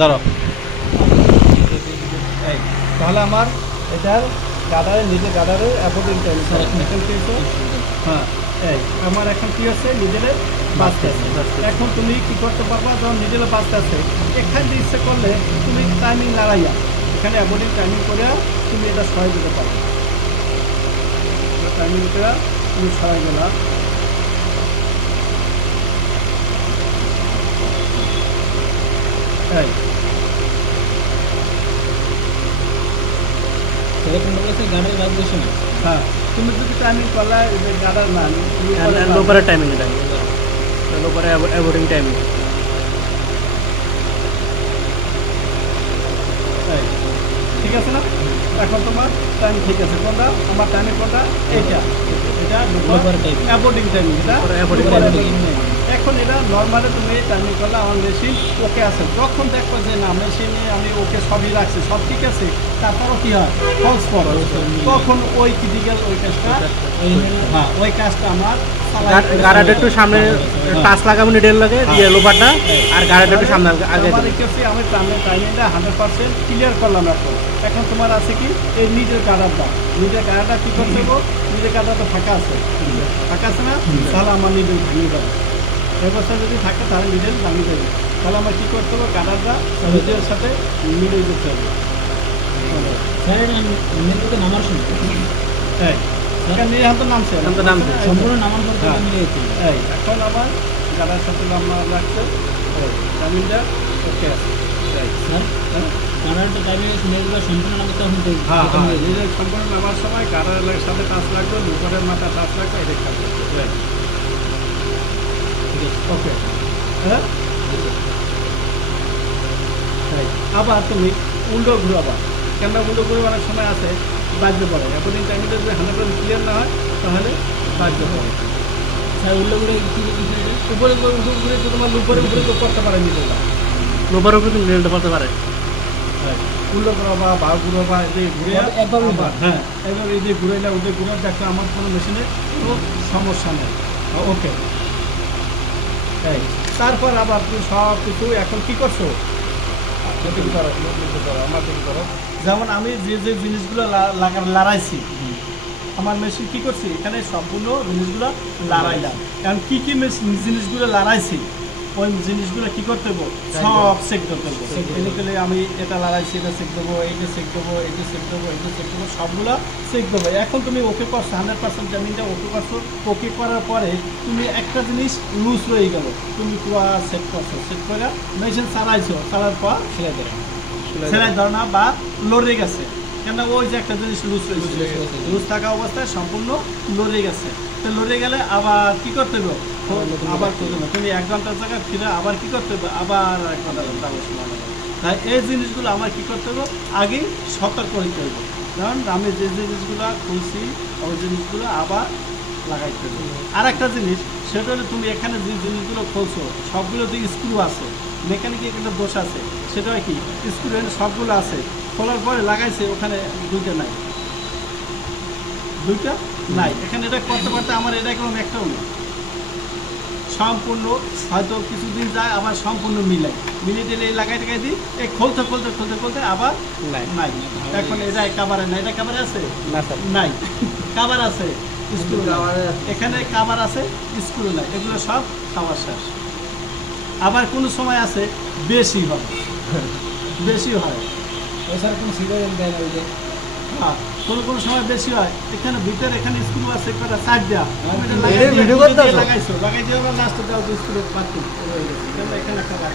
ধরো এই তাহলে আমার এটার গাডারে নিজে গাডারে অ্যাবোর্ডিং টাইম এখন কি হচ্ছে হ্যাঁ এই আমার এখন কি হচ্ছে নিজেরে বাঁচতে আছে এখন তুমি কি করতে পারবা যখন নিজেরে বাঁচতে আছে এখান থেকে ইচ্ছে করলে তুমি টাইমিং লড়াইয়া এখানে অ্যাবোর্ডিং টাইমিং করে তুমি এটা সরাই দিতে পারো টাইমিং করে তুমি সরাই গেলা এই হ্যাঁ তুমি যদি টাইমিং করলে গাডার না লোপারের টাইমিং এটা লোপারে অ্যাবোর্ডিং টাইমিং ঠিক আছে না এখন তোমার টাইম ঠিক আছে কোনটা আমার টাইমিং কোনটা এইটা এটা অ্যাবোর্ডিং টাইমিং এটা এখন এটা নর্মালি তুমি টাইমিং করলে আমার মেশিন ওকে আছে যখন দেখবো যে না মেশিনে আমি ওকে সবই রাখছি সব ঠিক আছে তারপরও কী হয় ফলস পড়ে তখন ওই ক্রিটিক্যাল ওই কাজটা হ্যাঁ ওই কাজটা আমার গাড়াটা একটু সামনে টাচ লাগাবো নিডেল লাগে দিয়ে লোপারটা আর গাড়াটা একটু সামনে আগে দেখতেছি আমি টাইমিংটা 100% ক্লিয়ার করলাম এখন তোমার আছে কি এই নিজের গাড়াটা নিজের গাড়াটা কী করতে হবে নিজের গাড়াটা ফাঁকা আছে না তাহলে আমার নিডেল ভাঙিয়ে দেবে ব্যবস্থা যদি থাকে তাহলে মিডল ভাঙিয়ে দেবে তাহলে আমার কী করতে হবে গাডারটা নিজের সাথে মিলে যেতে হবে নামার সময় নামছে সম্পূর্ণ নামার পর এই এখন আমার গাডার সাথে নামা লাগছে টাইমিংটা ওকে আছে গাড়ারটা টাইমে সিনেগুলো সম্পূর্ণ নামতে হবে হ্যাঁ হ্যাঁ নিজের সম্পূর্ণ নামার সময় গাডারের সাথে টাচ লাগবে দুপুরের মাথা টাচ লাগবে এটা খাবে ওকে হ্যাঁ আবার তুমি উল্টো ঘুরাবা কেন উল্টো ঘুরে অনেক সময় আছে বাজতে পারে এখন এই টাইমটা যদি 100% ক্লিয়ার না হয় তাহলে বাজতে পারে স্যার উল্টো ঘুরে উপরে ঘুরে তো তোমার উপরে উপরে তো করতে পারে নিজেরা লোপার উপরে তুমি নিডেলটা পড়তে পারে উল্টো ঘুরাবা বা ঘুরাবা এই ঘুরে একবার হ্যাঁ এবার এই যে ঘুরাইলা ওদের ঘুরে দেখো আমার কোনো মেশিনে তো সমস্যা নেই ওকে এই তারপর আবার তুমি সব কিছু এখন কী করছো আমার দিকে করো যেমন আমি যে যে জিনিসগুলো লড়াইছি আমার মেশিন কী করছি এখানে সম্পূর্ণ জিনিসগুলো লড়াইলাম কারণ কী কী জিনিসগুলো লড়াইছি ওই জিনিসগুলো কী করতে দেবো সব চেক করতে দেবো এদিকে আমি এটা লড়াইছি এটা চেক দেবো এইটা চেক দেবো এইটা চেক দেবো এইটা চেক দেবো সবগুলো চেক দেবো এখন তুমি ওকে করছো 100% জামিনটা ওকে করছো ওকে করার পরে তুমি একটা জিনিস লুজ রয়ে গেল তুমি পুরো চেক করছো চেক করে মেশিন চালাইছো চালার পর সেলাই ধরো না বা লড়ে গেছে কেন ওই যে একটা জিনিস লুজ রয়েছে লুজ থাকা অবস্থায় সম্পূর্ণ লড়ে গেছে তো লড়ে গেলে আবার কী করতে হবে আবার করতে হবে তুমি 1 ঘন্টার জায়গায় ফিরে আবার কী করতে হবে আবার 1 ঘন্টা তাই এই জিনিসগুলো আমার কী করতে হবে আগেই সতর্ক হইতে হবে কারণ আমি যে জিনিসগুলো খুলছি ওই জিনিসগুলো আবার লাগাইতে হবে আর একটা জিনিস সেটা হলে তুমি এখানে যে জিনিসগুলো খুলছো সবগুলোতে স্ক্রু আছে মেকানিকের একটা দোষ আছে সেটা কি স্ক্রু সবগুলো আছে খোলার পরে লাগাইছে ওখানে দুইটা নাই এখানে এটা করতে করতে আমার এটা কোনো একটাও নেই সম্পূর্ণ হয়তো কিছুদিন যায় আবার সম্পূর্ণ মিলিয়ে দিলে এই লাগাই টাকাই দিই এই খুলতে আবার নাই এখন এটা কাভারে নাই এটা কাভারে আছে নাই কাভার আছে স্ক্রু এখানে কাভার আছে স্ক্রু নাই এগুলো সব খাওয়ার শেষ আবার কোনো সময় আছে বেশি হয় স্যার কোনো সিরিয়াল দেয় না ওই যে হ্যাঁ কোনো সময় বেশি হয় এখানে ভিতরে এখানে স্ক্রু আছে একটা সাইড দেওয়া লাগাই দিয়ে লাস্টে দাও স্ক্রু পাচ্ছি এখানে একটা